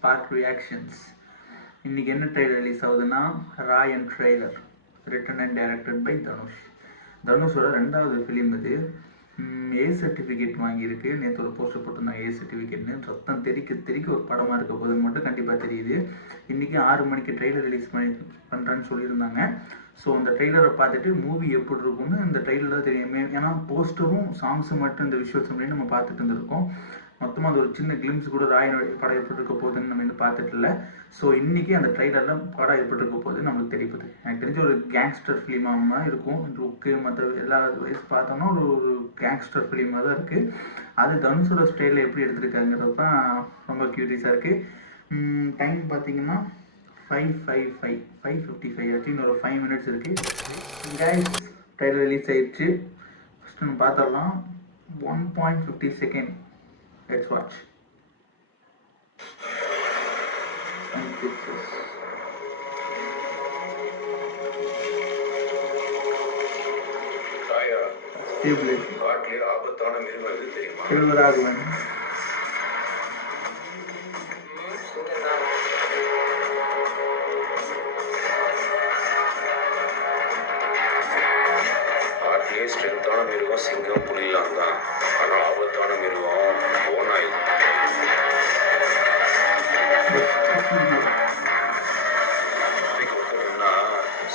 Spark reactions. இன்றைக்கி என்ன trailer release ஆகுதுன்னா Raayan trailer, written and directed by Dhanush. தனுஷோட 2வது ஃபிலிம் இது. ஏ சர்டிஃபிகேட் வாங்கியிருக்கு. நேற்று ஒரு போஸ்டர் போட்டிருந்தாங்க ஏ சர்டிஃபிகேட்னு. ரத்தம் தெறிக்க ஒரு படமாக இருக்க போதுன்னு மட்டும் கண்டிப்பாக தெரியுது. இன்றைக்கி 6 மணிக்கு ட்ரெய்லர் ரிலீஸ் பண்ணுறேன்னு சொல்லியிருந்தாங்க. ஸோ அந்த ட்ரெய்லரை பார்த்துட்டு மூவி எப்படி இருக்கும்னு இந்த ட்ரெய்லரில் தெரியுமே. ஏன்னா போஸ்டரும் சாங்ஸும் மட்டும் இந்த விஷுவல்ஸ் அப்படின்னு நம்ம பார்த்துட்டு இருந்திருக்கோம். மொத்தமாக அது ஒரு சின்ன கிளிம்ஸ் கூட ராயனுடைய படம் எப்படி இருக்க போகுதுன்னு நம்ம இன்னும் பார்த்துட்டு இல்லை. ஸோ இன்றைக்கி அந்த ட்ரெய்லரில் படம் எப்படி இருக்க போகுதுன்னு நம்மளுக்கு தெரியுது. எனக்கு தெரிஞ்ச ஒரு கேங்ஸ்டர் ஃபிலிமாக தான் இருக்கும். லுக்கு மற்ற எல்லா வயசு பார்த்தோம்னா ஒரு கேங்ஸ்டர் ஃபிலிமாக தான் இருக்குது. அது தனுஷோட ஸ்டைலில் எப்படி எடுத்திருக்காங்கிறது தான் ரொம்ப க்யூரியஸாக இருக்குது. டைம் பார்த்தீங்கன்னா 5:55 ஆச்சு. ஒரு 5 minutes இருக்குது. கைஸ், ட்ரெய்லர் ரிலீஸ் ஆயிடுச்சு. ஃபஸ்ட்டு நம்ம பார்த்துடலாம். 1.50 seconds. Let's watch. காட்டிலே ஆபத்தான மிருகம் எது தெரியுமா? செல்வராகவன். காட்டிலே ஸ்ட்ரென்த்தான மிருகம் சிங்கம் புலிலாம் தான். ஆனால் ஆபத்தான மிருகம் ஓநாய்.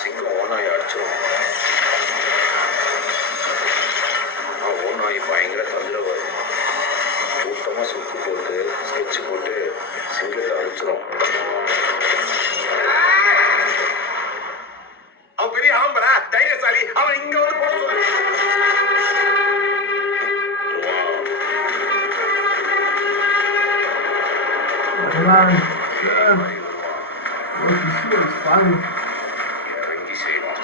சிங்கம் ஓநாய் அடிச்சிடும். ஓநாய் பயங்கர தொந்தரவு. கூட்டமாக சுட்டு போட்டு ஸ்கெட்சு போட்டு சிங்கத்தை அடிச்சிடும். அவன் பெரிய ஆம்பரா, தைரியசாலி. அவன் இங்க வந்து போட சொல்லு. இறங்கி செய்யணும்.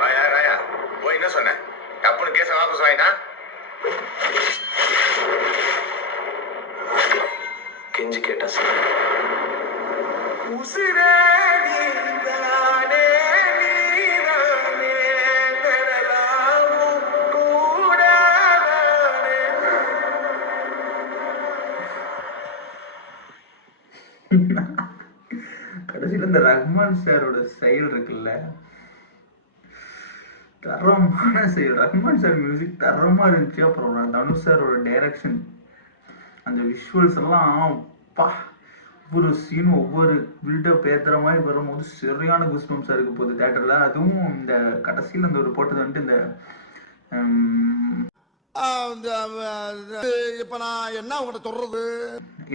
ராயா போய் என்ன சொன்ன? டப்புன்னு கேஸ வாபஸ் வாங்கினா கெஞ்சி கேட்டா சார். உசிரே நீதானே நீதானே நரலாவும் கூடானே. கடைசியில் இந்த ரஹ்மான் சாரோட ஸ்டைல் இருக்குல்ல, தரமான ஸ்டைல். ரஹ்மான் சார் மியூசிக் தரமாக இருந்துச்சு. அப்புறம் தனுஷ் சாரோட டைரக்ஷன், அந்த விஷுவல்ஸ் எல்லாம் ஒவ்வொரு சீனும் ஒவ்வொரு பில்டப் ஏற்றுற மாதிரி வரும்போது சரியான குஸ்பம்ஸாக இருக்க போகுது தேட்டரில். அதுவும் இந்த கடைசியில் அந்த ஒரு போட்டது வந்துட்டு இந்த இப்போ நான் என்ன உங்கள்கிட்ட சொல்றது,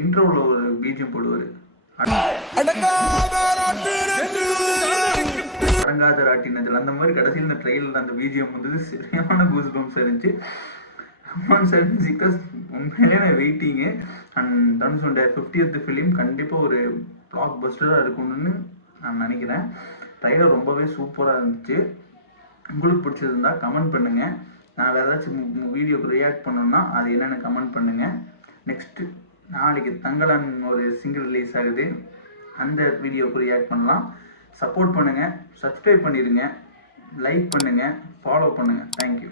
இன்ட்ரோவில் ஒரு பீஜம் போடுவார், அடங்காத ராட்டினத்தில். அந்த மாதிரி கடைசியில் இந்த ட்ரெயிலில் அந்த பீஜியம் வந்தது சரியான கூஸ்பம்ஸாக இருந்துச்சு. ரஹ்மான் சார் மியூசிக் தான் உண்மையிலே நான் வெயிட்டிங்கு. அண்ட் தனுஷோட 50th ஃபிலிம் கண்டிப்பாக ஒரு பிளாக் பஸ்டராக இருக்கணும்னு நான் நினைக்கிறேன். ட்ரெய்லர் ரொம்பவே சூப்பராக இருந்துச்சு. உங்களுக்கு பிடிச்சிருந்தா கமெண்ட் பண்ணுங்கள். நான் வேறு ஏதாச்சும் வீடியோக்கு ரியாக்ட் பண்ணணுன்னா அது என்னென்னு கமெண்ட் பண்ணுங்கள். நெக்ஸ்ட்டு நாளைக்கு தங்கலான் ஒரு சிங்கிள் ரிலீஸ் ஆகுது, அந்த வீடியோக்கு ரியாக்ட் பண்ணலாம். சப்போர்ட் பண்ணுங்கள், சப்ஸ்கிரைப் பண்ணிடுங்க, லைக் பண்ணுங்கள், ஃபாலோ பண்ணுங்கள். தேங்க்யூ.